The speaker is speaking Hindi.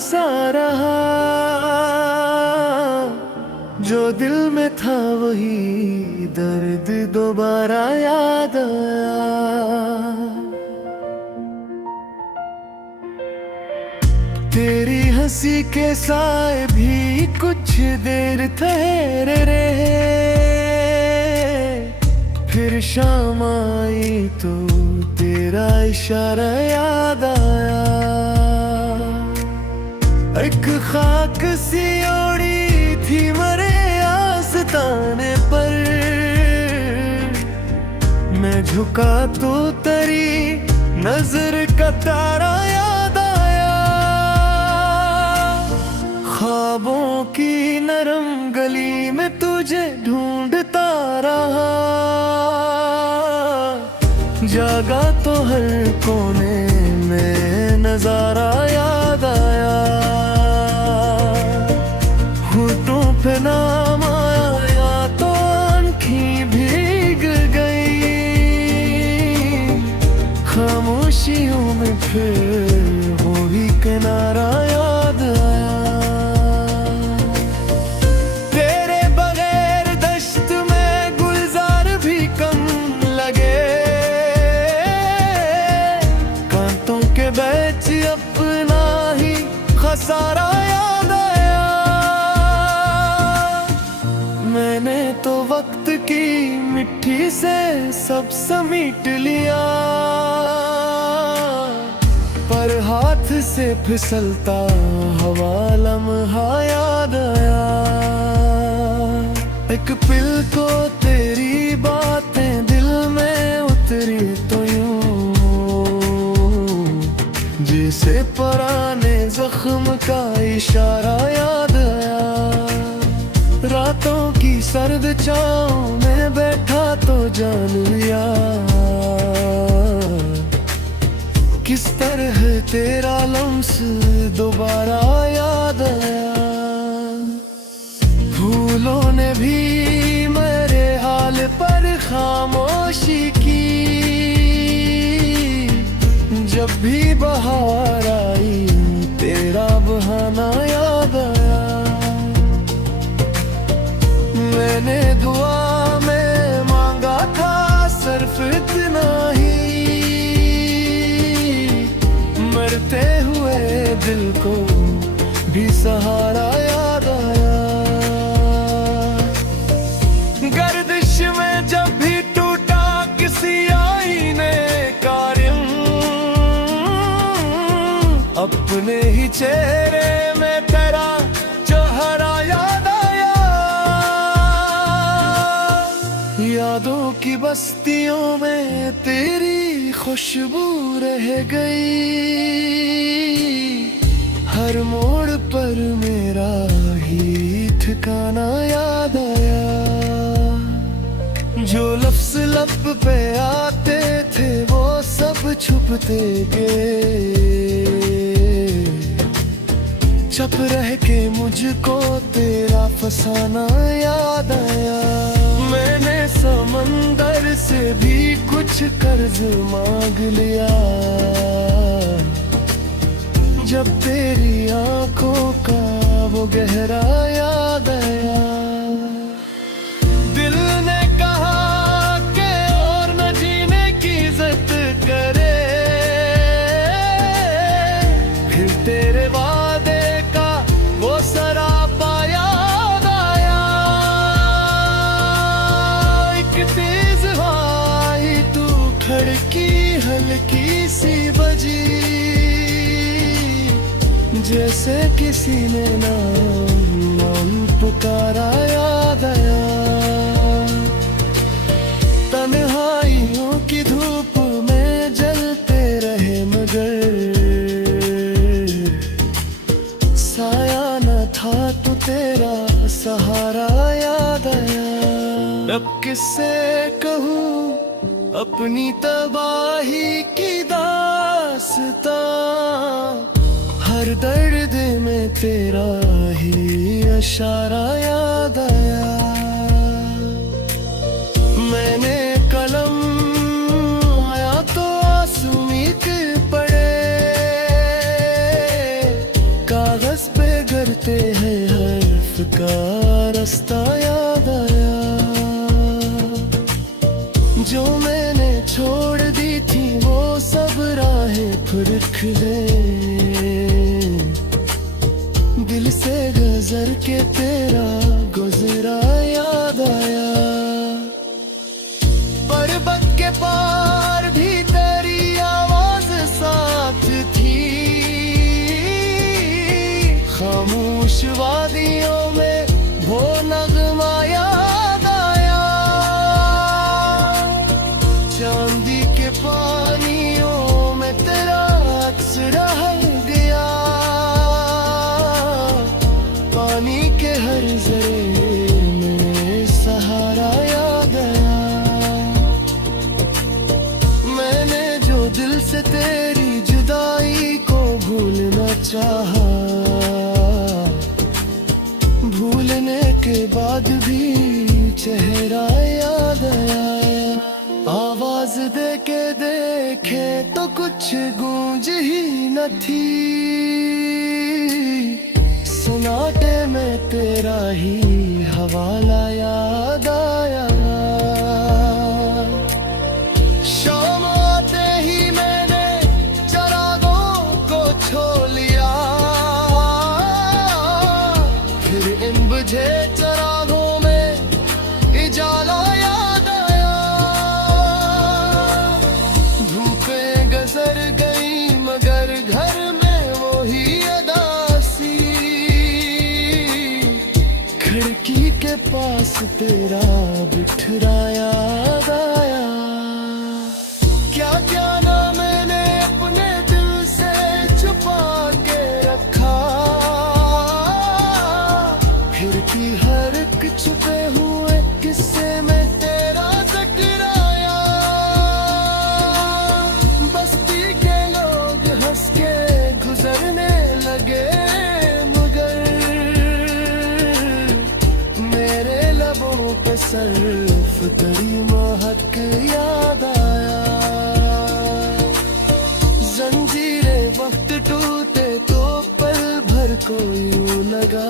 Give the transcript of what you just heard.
सा रहा, जो दिल में था वही दर्द दोबारा याद आया। तेरी हंसी के साए भी कुछ देर ठहरे रहे, फिर शाम आई तो तेरा इशारा याद आया। एक खाक सी ओढ़ी थी मरे आस्ताने पर, मैं झुका तो तेरी नजर का तारा याद आया। ख्वाबों की नरम गली में तुझे ढूंढता रहा, जागा तो हर कोने में नजारा याद आया। होठों पे नाम आया तो आँखें भीग गई, खामोशियों में फिर वही किनारा याद आया। तेरे बगैर दश्त में गुलजार भी कम लगे, कांतों के बीच अपना ही खसारा याद आया। मैंने तो वक्त की मिट्टी से सब समेट लिया, पर हाथ से फिसलता हवा लम्हा याद आया। एक पल को तेरी बातें दिल में उतरी तो यूं, जैसे पुराने जख्म का इशारा याद आया। रातों की सर्द छाँव में बैठा तो जान लिया, किस तरह तेरा लम्स दोबारा याद आया। फूलों ने भी मेरे हाल पर खामोशी की, जब भी बहार आई तेरा बहाना याद आया। मैंने दुआ में मांगा था सिर्फ इतना ही, मरते हुए दिल को भी सहारा याद आया। गर्दिश में जब भी टूटा किसी आईने का रिम, अपने ही चेहरे में तेरा चेहरा याद आया। यादों की बस्तियों में तेरी खुशबू रह गई, हर मोड़ पर मेरा ही ठिकाना याद आया। जो लफ्ज लब पे आते थे वो सब छुपते गए, चुप रह के मुझको तेरा फसाना याद आया। मैंने समंदर से भी कुछ कर्ज मांग लिया, जब तेरी आंखों का वो गहरा याद आया। दिल ने कहा कि और न जीने की इज्जत करे, फिर तेरे वादे का वो सरापा याद आया। एक तेज हवाई तू खड़की हल्की सी बजी, जैसे किसी ने नाम पुकारा याद आया। तन्हाइयों की धूप में जलते रहे मगर साया न था तो तेरा सहारा याद आया। अब किससे कहूँ अपनी तबाही की दास्तां, हर दर्द में तेरा ही इशारा याद आया। मैंने कलम आया तो आंसू मीक पड़े, परख ले। दिल से गुजर के तेरा गुजरा याद आया। पर्वत के पार भी तेरी आवाज साथ थी, खामोश वादियों में वो नगमा याद आया। चांदी के पानियों में तेरा अक्स रह गया, पानी के हर जरे में सहारा याद आया। मैंने जो दिल से तेरी जुदाई को भूलना चाहा, भूलने के बाद भी चेहरा याद आया। आवाज दे के देखे तो कुछ गूंज ही न थी, सन्नाटे में तेरा ही हवाला याद आया। शाम आते ही मैंने चरागों को छो लिया, फिर इन बुझे चरागों में इजाला याद आया। धूपें गुजर गई मगर घर में वही अदासी, खिड़की के पास तेरा बिखरा याद आया। क्या क्या ना मैंने अपने दिल से छुपा के रखा, फिर भी हर एक छुपे हुए किस्से में तेरा जिक्र आया। बस्ती के लोग हंस के गुजरने लगे मगर मेरे लबों पे सिर्फ तेरी महक याद आया। जंजीरें वक्त टूटे तो पल भर को यूं लगा,